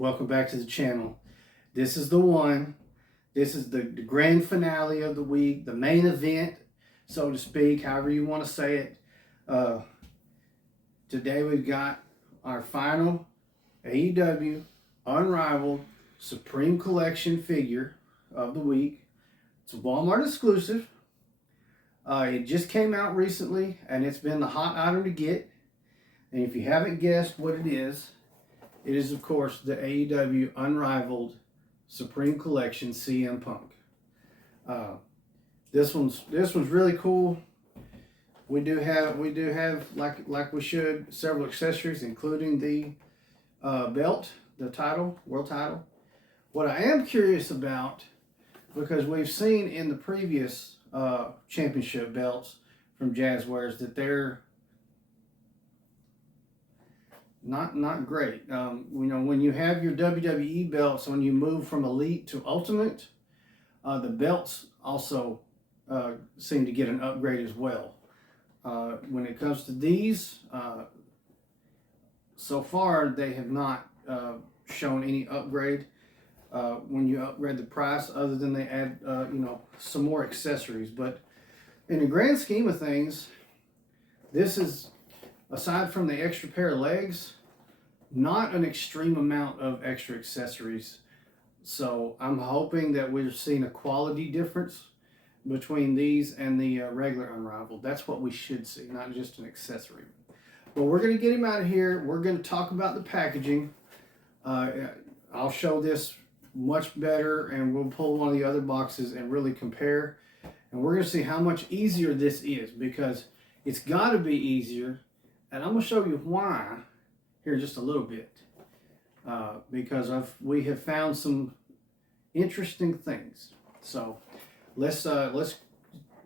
welcome back to the channel. This is the one. This is the grand finale of the week, the main event, so to speak, however you want to say it. Today we've got our final AEW Unrivaled Supreme Collection figure of the week. It's a Walmart exclusive. It just came out recently, and it's been the hot item to get. And if you haven't guessed what it is of course the AEW Unrivaled Supreme Collection CM Punk. This one's really cool. We do have like we should, several accessories, including the belt, the title, world title. What I am curious about, because we've seen in the previous championship belts from Jazzwares that they're not great. When you have your WWE belts, when you move from Elite to Ultimate, the belts also seem to get an upgrade as well. When it comes to these, so far they have not shown any upgrade when you upgrade the price, other than they add some more accessories. But in the grand scheme of things, this is, aside from the extra pair of legs, not an extreme amount of extra accessories. So I'm hoping that we're seeing a quality difference between these and the regular Unrivaled. That's what we should see, not just an accessory. But we're going to get him out of here. We're going to talk about the packaging. I'll show this much better, and we'll pull one of the other boxes and really compare. And we're going to see how much easier this is, because it's got to be easier. And I'm going to show you why here in just a little bit. Because we have found some interesting things. So let's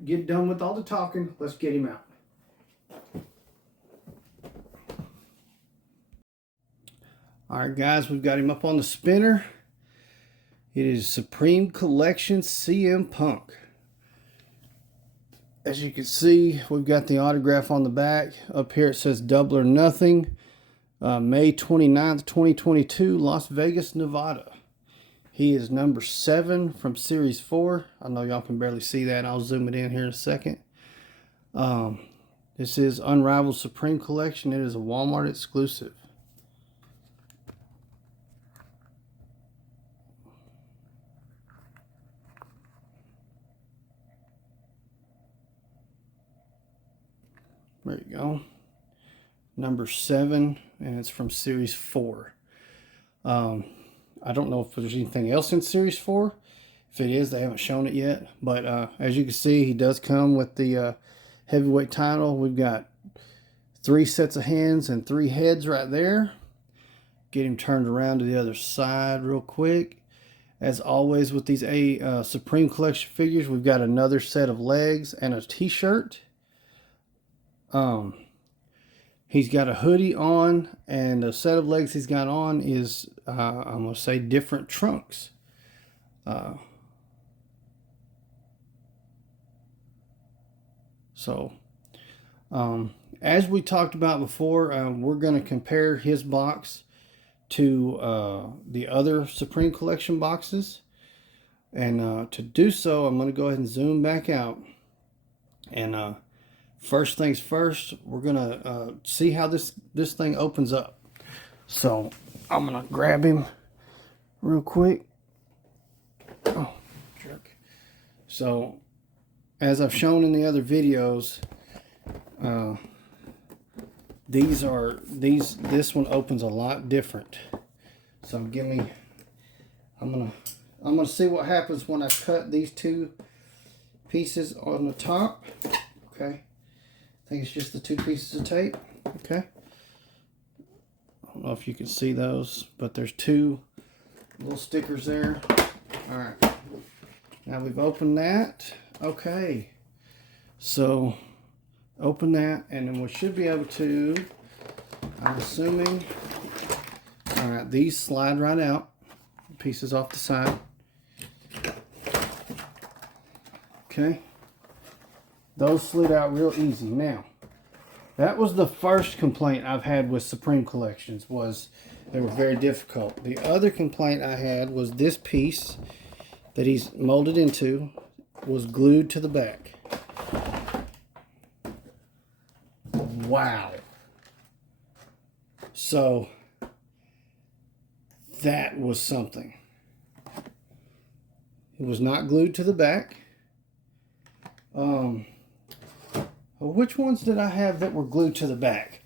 get done with all the talking. Let's get him out. All right, guys, we've got him up on the spinner. It is Supreme Collection CM Punk. As you can see, we've got the autograph on the back. Up here it says Double or Nothing. May 29th, 2022, Las Vegas, Nevada. He is number 7 from Series 4. I know y'all can barely see that. I'll zoom it in here in a second. This is Unrivaled Supreme Collection. It is a Walmart exclusive. There you go. Number 7, and it's from Series 4. I don't know if there's anything else in Series 4. If it is, they haven't shown it yet. But as you can see, he does come with the heavyweight title. We've got 3 sets of hands and 3 heads right there. Get him turned around to the other side real quick. As always with these Supreme Collection figures, we've got another set of legs and a t-shirt. He's got a hoodie on, and the set of legs he's got on is, I'm going to say, different trunks. As we talked about before, we're going to compare his box to the other Supreme Collection boxes. And to do so, I'm going to go ahead and zoom back out. And first things first, we're gonna see how this thing opens up. So I'm gonna grab him real quick. Oh, jerk. So as I've shown in the other videos, this one opens a lot different. So I'm gonna see what happens when I cut these 2 pieces on the top. Okay. I think it's just the 2 pieces of tape. Okay. I don't know if you can see those, but there's 2 little stickers there. All right. Now we've opened that. Okay. So open that, and then we should be able to, I'm assuming, all right, these slide right out. Pieces off the side. Okay. Those slid out real easy. Now, that was the first complaint I've had with Supreme Collections, was They were very difficult. The other complaint I had was this piece that he's molded into was glued to the back. Wow. So that was something. It was not glued to the back. Which ones did I have that were glued to the back?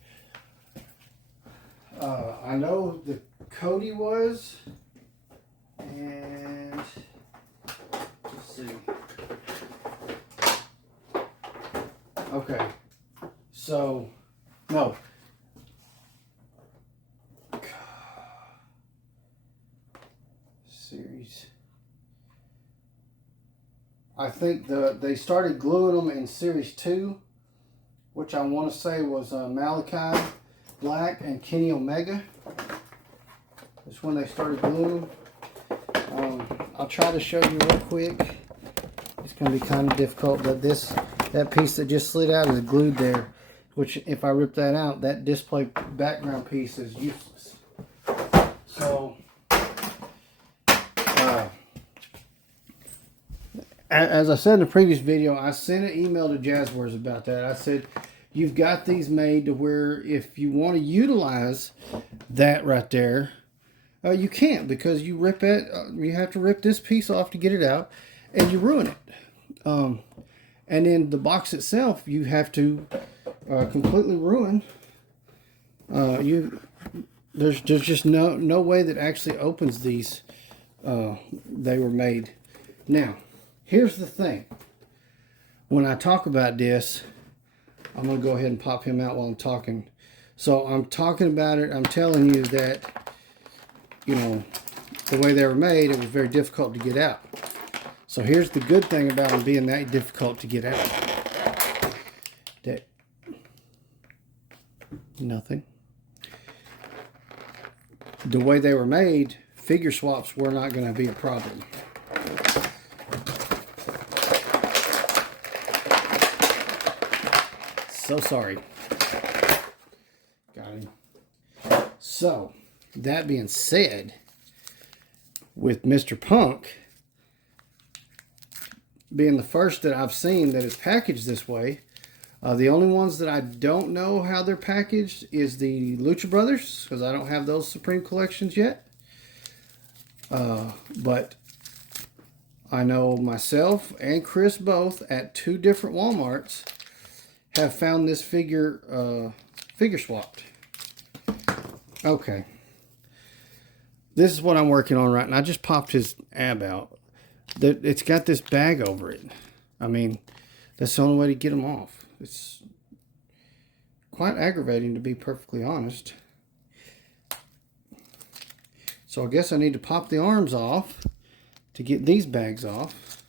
I know the Cody was, and let's see. Okay, so no. Series. I think they started gluing them in Series 2, which I want to say was Malachi Black and Kenny Omega. That's when they started gluing. I'll try to show you real quick. It's going to be kind of difficult, but that piece that just slid out is glued there, which if I rip that out, that display background piece is useless. So as I said in the previous video, I sent an email to Jazzwares about that. I said, you've got these made to where if you want to utilize that right there, you can't, because you rip it. You have to rip this piece off to get it out, and you ruin it. And then the box itself, you have to completely ruin. There's just no way that actually opens these. They were made. Now, here's the thing. When I talk about this, I'm going to go ahead and pop him out while I'm talking. So I'm talking about it. I'm telling you that, you know, the way they were made, it was very difficult to get out. So here's the good thing about them being that difficult to get out. Nothing. The way they were made, figure swaps were not going to be a problem. So sorry. Got him. So, that being said, with Mr. Punk being the first that I've seen that is packaged this way, the only ones that I don't know how they're packaged is the Lucha Brothers, because I don't have those Supreme collections yet. But I know myself and Chris both at 2 different Walmarts have found this figure swapped. Okay. This is what I'm working on right now. I just popped his ab out. It's got this bag over it. I mean, that's the only way to get them off. It's quite aggravating, to be perfectly honest. So I guess I need to pop the arms off to get these bags off.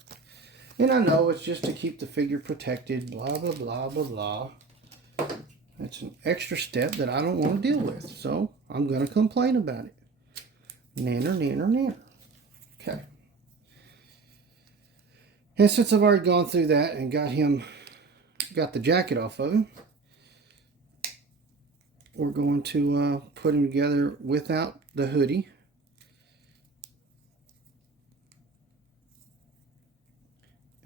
And I know it's just to keep the figure protected, blah, blah, blah, blah, blah. It's an extra step that I don't want to deal with. So I'm going to complain about it. Nanner, nanner, nanner. Okay. And since I've already gone through that and got the jacket off of him, we're going to put him together without the hoodie.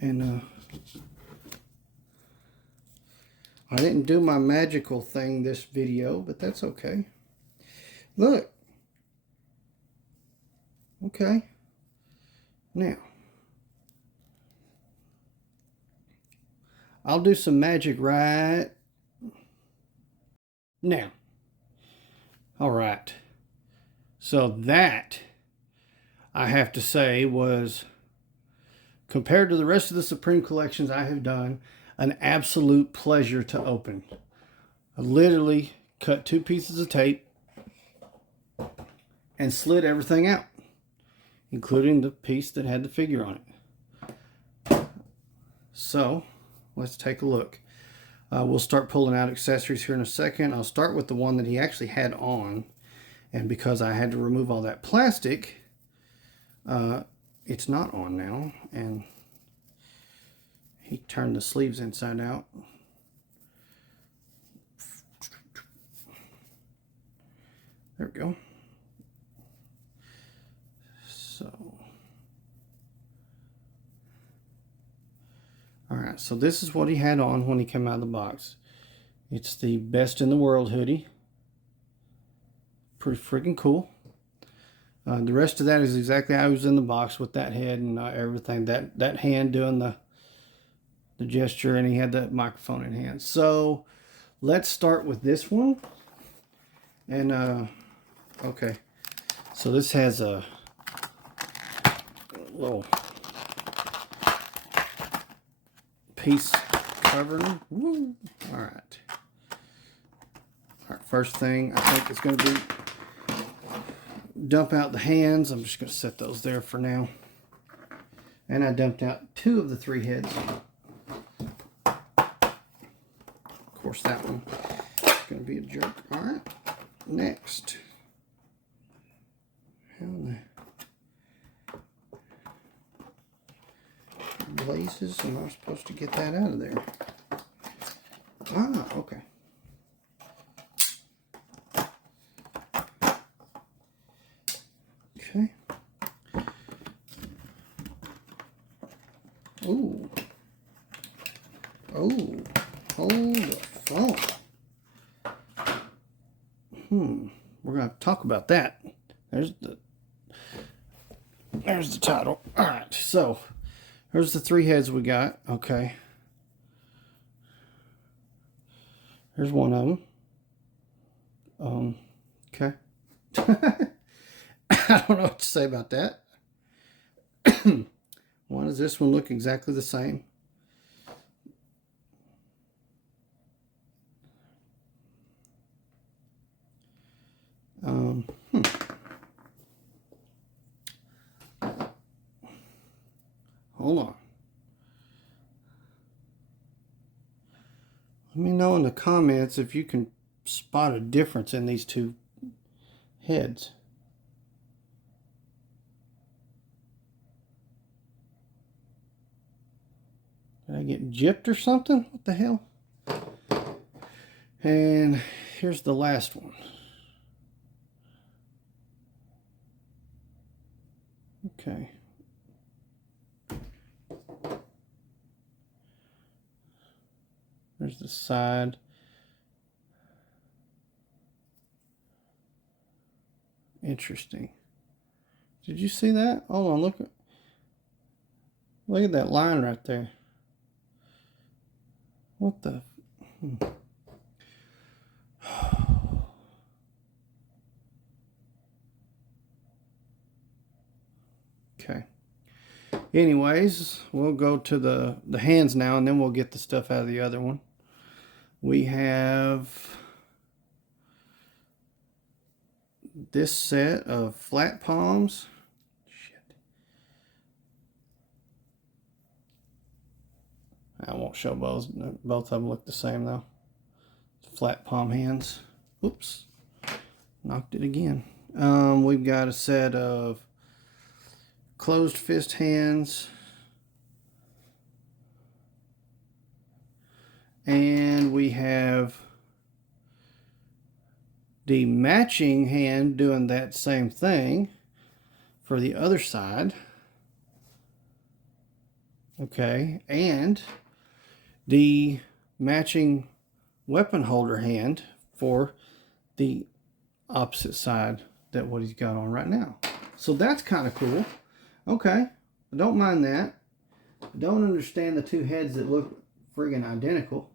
And I didn't do my magical thing this video, but that's okay. Look. Okay. Now, I'll do some magic right now. All right. So that, I have to say, was, compared to the rest of the Supreme collections I have done, an absolute pleasure to open. I literally cut 2 pieces of tape and slid everything out, including the piece that had the figure on it. So, let's take a look. We'll start pulling out accessories here in a second. I'll start with the one that he actually had on. And because I had to remove all that plastic, it's not on now. And he turned the sleeves inside out. There we go. Alright, so this is what he had on when he came out of the box. It's the Best in the World hoodie. Pretty freaking cool. The rest of that is exactly how he was in the box with that head and everything. That hand doing the gesture, and he had that microphone in hand. So let's start with this one. And okay, so this has a little piece covering. Woo! All right. All right. First thing I think is going to be dump out the hands. I'm just going to set those there for now. And I dumped out 2 of the 3 heads. Of course, that one is going to be a jerk. All right. Next. How in the blazes am I supposed to get that out of there? Ah, okay. Okay. Ooh. Oh. Hold the phone. We're going to talk about that. There's the title. All right. So, there's the 3 heads we got. Okay. Here's one of them. Okay. I don't know what to say about that. Why does this one look exactly the same? Hold on. Let me know in the comments if you can spot a difference in these 2 heads. Did I get gypped or something? What the hell? And here's the last one. Okay. There's the side. Interesting. Did you see that? Hold on, look at that line right there. What the? Okay. Anyways, we'll go to the hands now, and then we'll get the stuff out of the other one. We have this set of flat palms. Shit. I won't show both. Both of them look the same though. Flat palm hands. Oops. Knocked it again. We've got a set of closed fist hands. And we have the matching hand doing that same thing for the other side. Okay, and the matching weapon holder hand for the opposite side that what he's got on right now. So that's kind of cool. Okay, I don't mind that. I don't understand the 2 heads that look friggin' identical.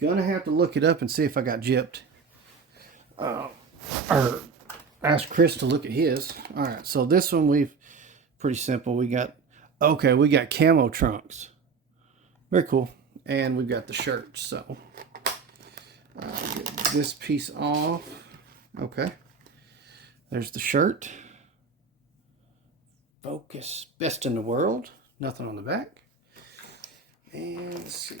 Gonna have to look it up and see if I got gypped. Or ask Chris to look at his. Alright, so this one pretty simple. We got camo trunks. Very cool. And we've got the shirt. So, get this piece off. Okay. There's the shirt. Focus. Best in the world. Nothing on the back. And let's see.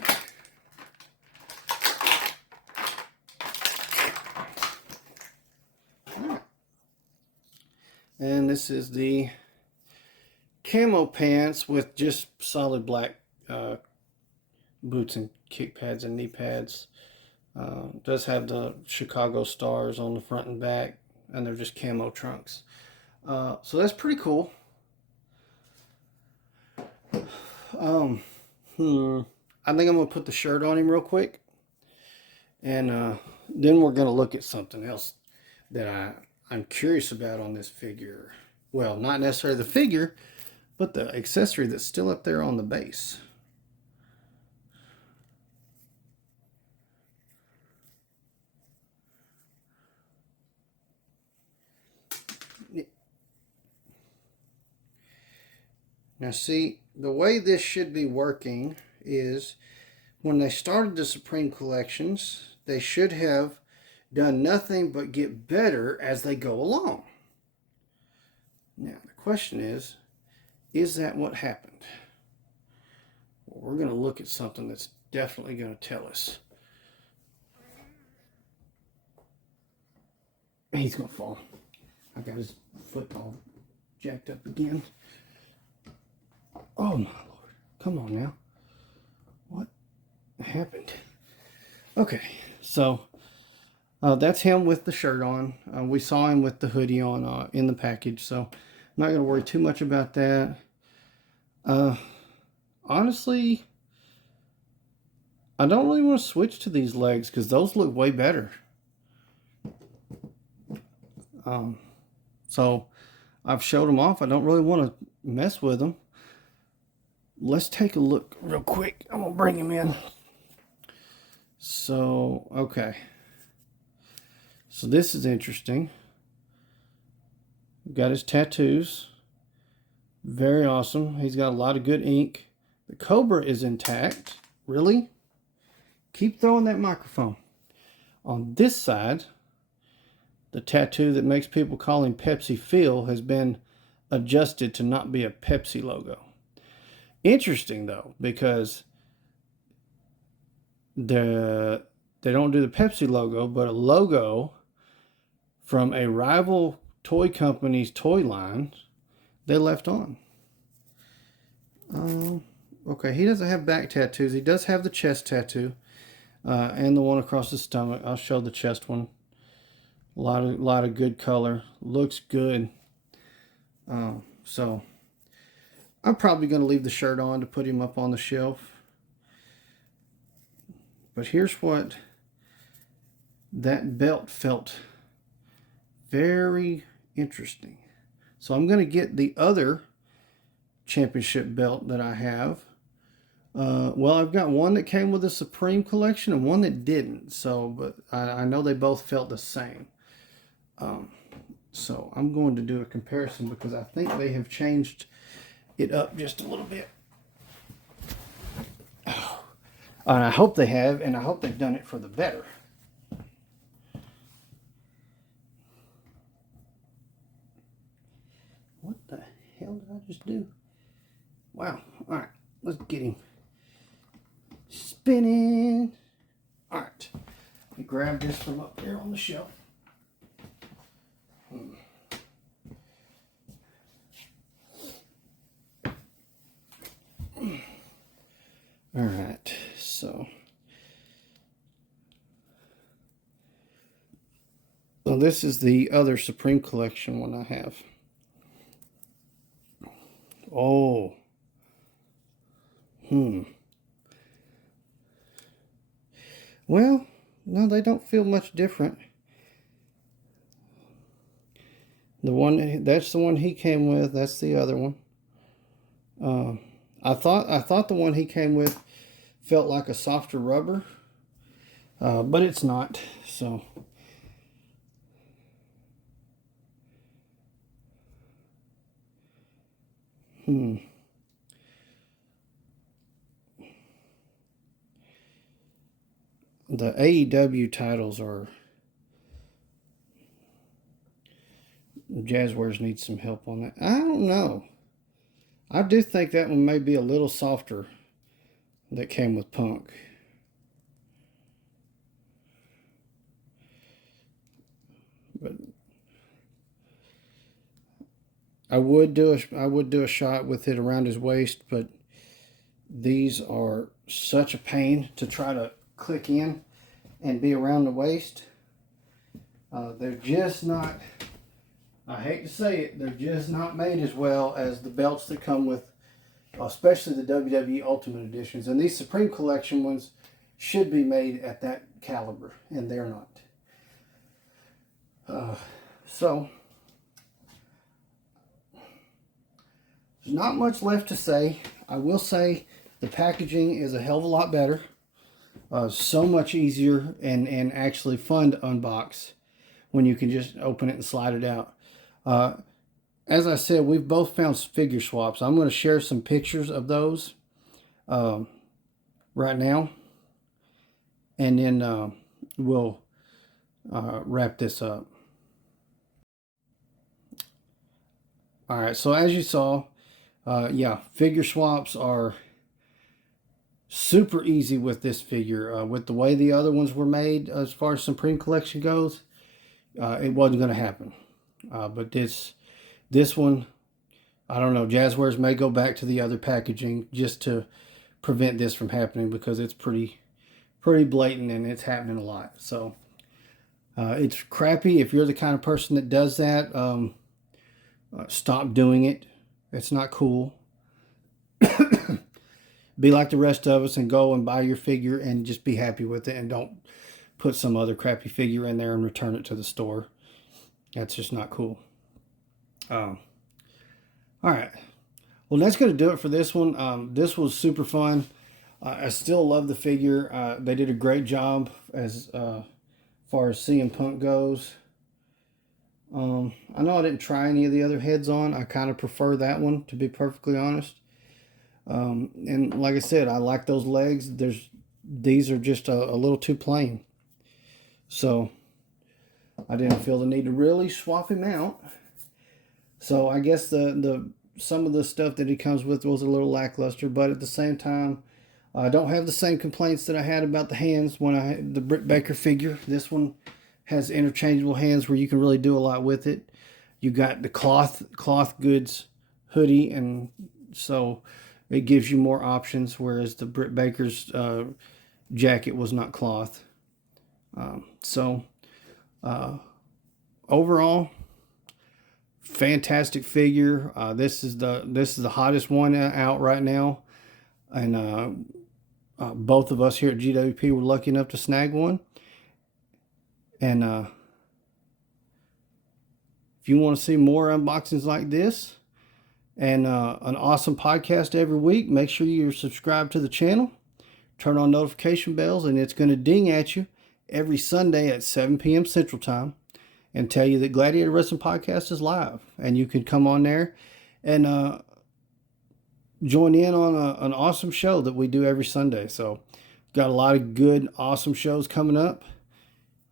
And this is the camo pants with just solid black boots and kick pads and knee pads. Does have the Chicago stars on the front and back, and they're just camo trunks. So that's pretty cool. I think I'm going to put the shirt on him real quick. And then we're going to look at something else that I'm curious about on this figure. Well, not necessarily the figure, but the accessory that's still up there on the base. Now see, the way this should be working is when they started the Supreme Collections, they should have done nothing but get better as they go along. Now, the question is that what happened? Well, we're going to look at something that's definitely going to tell us. He's going to fall. I got his foot all jacked up again. Oh, my Lord. Come on now. What happened? Okay, so that's him with the shirt on. We saw him with the hoodie on in the package, so I'm not going to worry too much about that. Honestly, I don't really want to switch to these legs because those look way better. So I've showed them off. I don't really want to mess with them. Let's take a look real quick. I'm going to bring him in. So, okay. So this is interesting. Got his tattoos. Very awesome. He's got a lot of good ink. The Cobra is intact. Really? Keep throwing that microphone. On this side, the tattoo that makes people call him Pepsi Phil has been adjusted to not be a Pepsi logo. Interesting though, because they don't do the Pepsi logo, but a logo from a rival toy company's toy line they left on. Okay, he doesn't have back tattoos. He does have the chest tattoo and the one across the stomach. I'll show the chest one. A lot of good color. Looks good. So I'm probably going to leave the shirt on to put him up on the shelf. But here's what that belt felt very interesting. So I'm going to get the other championship belt that I have. Well, I've got one that came with the Supreme Collection and one that didn't. So, but I know they both felt the same. So I'm going to do a comparison because I think they have changed it up just a little bit. I hope they have, and I hope they've done it for the better. What the hell did I just do? Wow. All right, let's get him spinning. All right, let me grab this from up there on the shelf. All right, so this is the other Supreme Collection one I have. Oh. Well, no, they don't feel much different. The one that's the one he came with. That's the other one. I thought the one he came with felt like a softer rubber, but it's not. So. The AEW titles are. Jazzwares needs some help on that. I don't know. I do think that one may be a little softer that came with Punk. But I would do a shot with it around his waist, but these are such a pain to try to click in and be around the waist. They're just not, I hate to say it, they're just not made as well as the belts that come with especially the WWE Ultimate Editions. And these Supreme Collection ones should be made at that caliber, and they're not. So, there's not much left to say. I will say the packaging is a hell of a lot better. So much easier and actually fun to unbox when you can just open it and slide it out. As I said, we've both found figure swaps. I'm going to share some pictures of those right now. And then we'll wrap this up. All right, so as you saw, yeah, figure swaps are super easy with this figure. With the way the other ones were made, as far as Supreme Collection goes, it wasn't going to happen. But this one, I don't know, Jazzwares may go back to the other packaging just to prevent this from happening, because it's pretty blatant and it's happening a lot. So it's crappy. If you're the kind of person that does that, stop doing it. It's not cool. Be like the rest of us and go and buy your figure and just be happy with it, and don't put some other crappy figure in there and return it to the store. That's just not cool. All right. Well, that's going to do it for this one. This was super fun. I still love the figure. They did a great job as far as CM Punk goes. I know I didn't try any of the other heads on. I kind of prefer that one, to be perfectly honest. And like I said, I like those legs. These are just a little too plain. So I didn't feel the need to really swap him out. So I guess some of the stuff that he comes with was a little lackluster, but at the same time, I don't have the same complaints that I had about the hands when I had the Britt Baker figure. This one has interchangeable hands where you can really do a lot with it. You got the cloth goods hoodie, and so it gives you more options, whereas the Britt Baker's jacket was not cloth. Overall, fantastic figure. This is the hottest one out right now, and both of us here at GWP were lucky enough to snag one. And if you want to see more unboxings like this and an awesome podcast every week, make sure you're subscribed to the channel. Turn on notification bells, and it's going to ding at you every Sunday at 7 p.m. Central Time and tell you that Gladiator Wrestling Podcast is live. And you can come on there and join in on an awesome show that we do every Sunday. So got a lot of good, awesome shows coming up.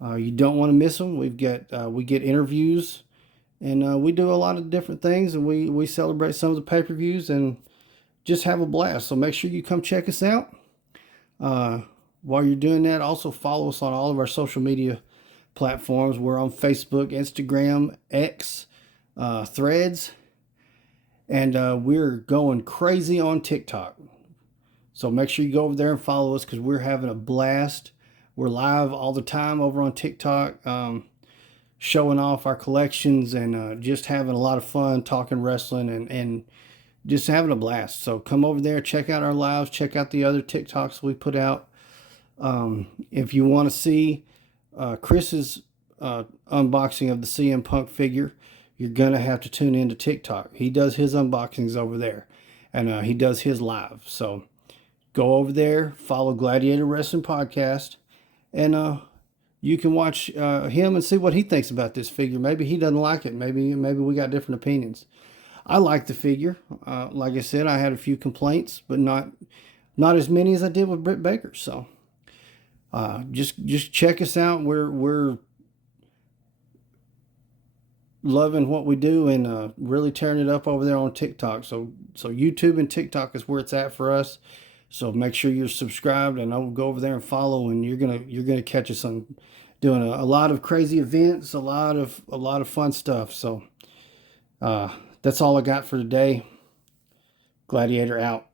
You don't want to miss them. We get interviews, and we do a lot of different things, and we celebrate some of the pay-per-views and just have a blast. So make sure you come check us out. While you're doing that, also follow us on all of our social media platforms. We're on Facebook, Instagram, X, Threads, and we're going crazy on TikTok. So make sure you go over there and follow us, because we're having a blast. We're live all the time over on TikTok, showing off our collections and just having a lot of fun talking wrestling and just having a blast. So come over there, check out our lives, check out the other TikToks we put out. If you want to see Chris's unboxing of the CM Punk figure, you're going to have to tune into TikTok. He does his unboxings over there, and he does his live. So go over there, follow Gladiator Wrestling Podcast, and you can watch him and see what he thinks about this figure. Maybe he doesn't like it. Maybe we got different opinions. I like the figure. Like I said, I had a few complaints, but not as many as I did with Britt Baker. So just check us out. We're loving what we do and really tearing it up over there on TikTok. So YouTube and TikTok is where it's at for us. So make sure you're subscribed, and I'll go over there and follow, and you're gonna catch us on doing a lot of crazy events, a lot of fun stuff. So that's all I got for today. Gladiator out.